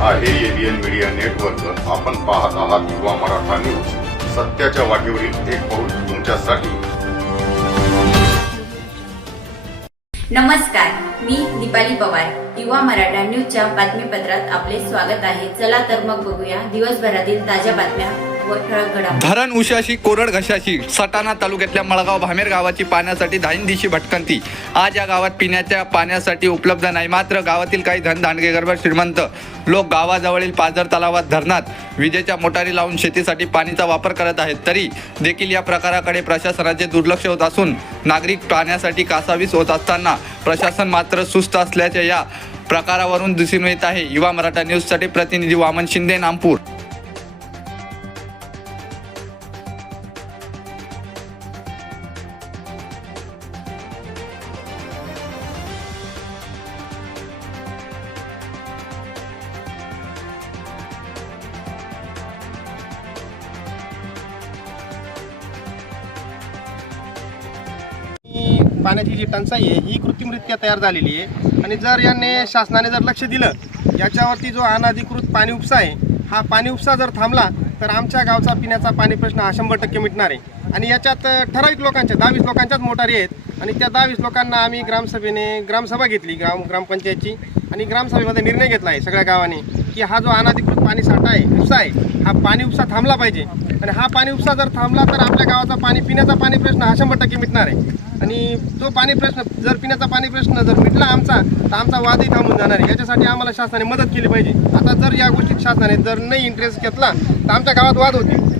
आहे. ABN media network आपण पाहत आहात युवा मराठा न्यूज. सत्याच्या वाटेवरील एक पाऊल तुमच्यासाठी. नमस्कार मी दीपाली पवार. युवा मराठा न्यूजच्या बातमीपत्रात आपले स्वागत आहे. चला तर मग बघूया दिवसभरातील ताज्या बातम्या धरण उशाशी कोरड घशाशी सटाणा तालुक्यातल्या मळगाव भामेर गावाची पाण्यासाठी दिशी भटकंती. आज या गावात पिण्याच्या पाण्यासाठी उपलब्ध नाही मात्र गावातील काही धनधानगेगरबर श्रीमंत लोक गावाजवळील पाझर तलावात धरणात विजेच्या मोटारी लावून शेतीसाठी पाणीचा वापर करत आहेत. तरी देखील या प्रकाराकडे प्रशासनाचे दुर्लक्ष होत असून नागरिक पाण्यासाठी कासावीस होत असताना प्रशासन मात्र सुस्त असल्याच्या या प्रकारावरून दिसून येत आहे. युवा मराठा न्यूजसाठी प्रतिनिधी वामन शिंदे नामपूर. पाण्याची जी टंचाई आहे ही कृत्रिमरित्या तयार झालेली आहे. आणि जर यांनी शासनाने जर लक्ष दिलं याच्यावरती जो अनाधिकृत पाणी उपसा आहे हा पाणी उपसा जर थांबला तर आमच्या गावचा पिण्याचा पाणी प्रश्न हा शंभर टक्के मिटणार आहे. आणि याच्यात ठराविक लोकांच्या दहावीस लोकांच्याच मोटारी आहेत. आणि त्या दहावीस लोकांना आम्ही ग्रामसभेने ग्रामसभा घेतली ग्राम ग्रामपंचायतची. आणि ग्रामसभेमध्ये निर्णय घेतला आहे सगळ्या गावाने की हा जो अनाधिकृत पाणी साठा आहे उपसा आहे हा पाणी उपसा थांबला पाहिजे. आणि हा पाणी उपसा जर थांबला तर आपल्या गावाचा पाणी पिण्याचा पाणी प्रश्न हा शंभर टक्के मिटणार आहे. आणि तो पाणी प्रश्न जर पिण्याचा पाणी प्रश्न जर मिटला आमचा तर आमचा वादही थांबून जाणार आहे. याच्यासाठी आम्हाला शासनाने मदत केली पाहिजे. आता जर या गोष्टीत शासनाने जर नाही इंटरेस्ट घेतला तर आमच्या गावात वाद होतील.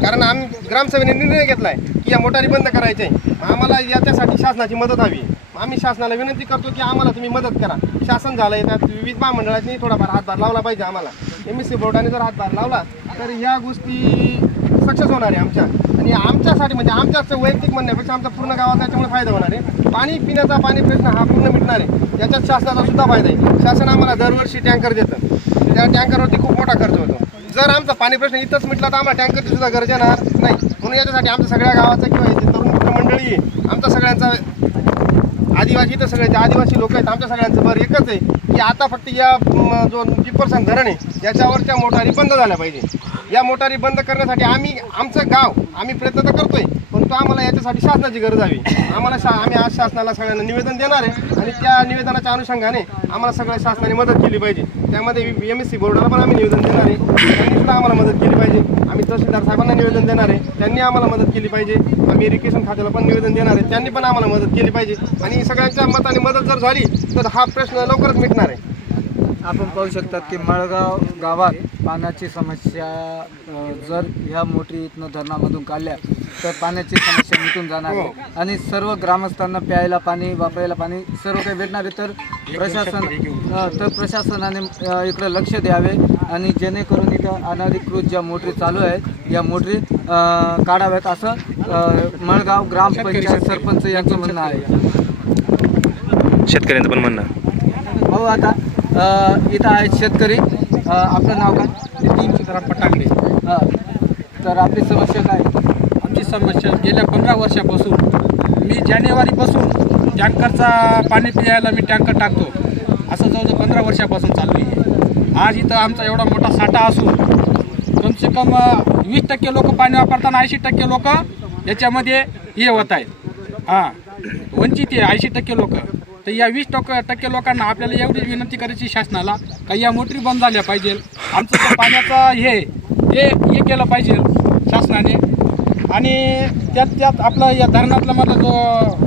कारण आम्ही ग्रामसभेने निर्णय घेतला आहे की या मोटारी बंद करायच्या आहे. आम्हाला याच्यासाठी शासनाची मदत हवी आम्ही शासनाला विनंती करतो की आम्हाला तुम्ही मदत करा. शासन झालं आहे त्यात विविध महामंडळाने थोडाफार हातभार लावला पाहिजे आम्हाला. एम एस सी बोर्डाने जर हातभार लावला तर ह्या गोष्टी सक्सेस होणार आहे आमच्या. आणि आमच्यासाठी म्हणजे आमच्याच वैयक्तिक म्हणण्यापेक्षा आमचा पूर्ण गावात त्याच्यामुळे फायदा होणार आहे. पाणी पिण्याचा पाणी प्रश्न हा पूर्ण मिटणार आहे. त्याच्यात शासनाचा सुद्धा फायदा आहे. शासन आम्हाला दरवर्षी टँकर देतं. त्या टँकरवरती खूप मोठा खर्च होतो. जर आमचा पाणी प्रश्न इथंच मिटला तर आम्हाला टँकरची सुद्धा गरज येणार नाही. म्हणून याच्यासाठी आमच्या सगळ्या गावाचा किंवा इथे तरुण मित्रमंडळी आहे आमचा सगळ्यांचा आदिवासी तर सगळे आदिवासी लोक आहेत आमच्या सगळ्यांचं बरं एकच आहे. की आता फक्त या म, जो टिप्परसन धरण आहे याच्यावरच्या मोटारी बंद झाल्या पाहिजे. या मोटारी बंद करण्यासाठी आम्ही आमचं गाव आम्ही प्रयत्न तर करतोय पण तो आम्हाला याच्यासाठी शासनाची गरज हवी आम्हाला शा आम्ही आज शासनाला सगळ्यांना निवेदन देणार आहे आणि त्या निवेदनाच्या अनुषंगाने आम्हाला सगळ्या शासनाने मदत केली पाहिजे. त्यामध्ये एम एस सी बोर्डाला पण आम्ही निवेदन देणार आहे. त्यांनी सुद्धा आम्हाला मदत केली पाहिजे. आम्ही तहसीलदार साहेबांना निवेदन देणार आहे. त्यांनी आम्हाला मदत केली पाहिजे. आम्ही इरिगेशन खात्याला पण निवेदन देणार आहे. त्यांनी पण आम्हाला मदत केली पाहिजे. आणि सगळ्यांच्या मताने मदत जर झाली तर हा प्रश्न लवकरच मिटणार आहे. आपण पाहू शकतात की मळगाव गावात पाण्याची समस्या अ, जर ह्या मोटरी इथनं धरणामधून काढल्या तर पाण्याची समस्या मिटून जाणार आहे. आणि सर्व ग्रामस्थांना प्यायला पाणी वापरायला पाणी सर्व काही भेटणार आहे. तर प्रशासन अ, तर प्रशासनाने अ, इकडं लक्ष द्यावे आणि जेणेकरून इथं अनधिकृत ज्या मोटरी चालू आहेत या मोटरी अ, काढाव्यात असं अ, मळगाव ग्रामपंचायत सरपंच यांचं म्हणणं आहे. शेतकऱ्यांचं पण म्हणणं. भाऊ आता इथं आहेत शेतकरी. आपलं नाव काय? नितीन सीताराम पटांगडे हां तर आपली समस्या काय? आमची समस्या गेल्या पंधरा वर्षापासून मी जानेवारीपासून टँकरचा पाणी प्यायला मी टँकर टाकतो. असं जवळजवळ पंधरा वर्षापासून चालू आहे. आज इथं आमचा एवढा मोठा साठा असून कमसे कम वीस टक्के लोक पाणी वापरताना ऐंशी टक्के लोक याच्यामध्ये हे होत आहेत. हां वंचित आहे ऐंशी टक्के लोक. तर या वीस टक्के टक्के लोकांना आपल्याला एवढी विनंती करायची शासनाला का या मोटरी बंद झाल्या पाहिजे. आमचं पाण्याचा हे हे हे केलं पाहिजे शासनाने. आणि त्यात त्यात आपलं या धरणातलं मला जो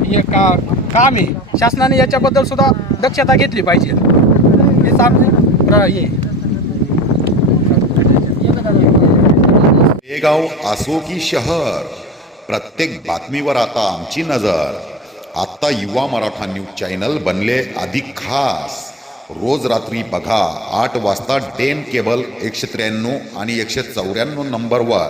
हे का काम आहे शासनाने याच्याबद्दल सुद्धा दक्षता घेतली पाहिजे. हेच आमचे प्र हे. हे गाव असो की शहर. प्रत्येक बातमीवर आता आमची नजर. आत्ता युवा मराठा न्यूज चॅनल बनले अधिक खास. रोज रात्री बघा आठ वाजता डेन केबल एकशे त्र्याण्णव आणि एकशे चौऱ्याण्णव नंबरवर.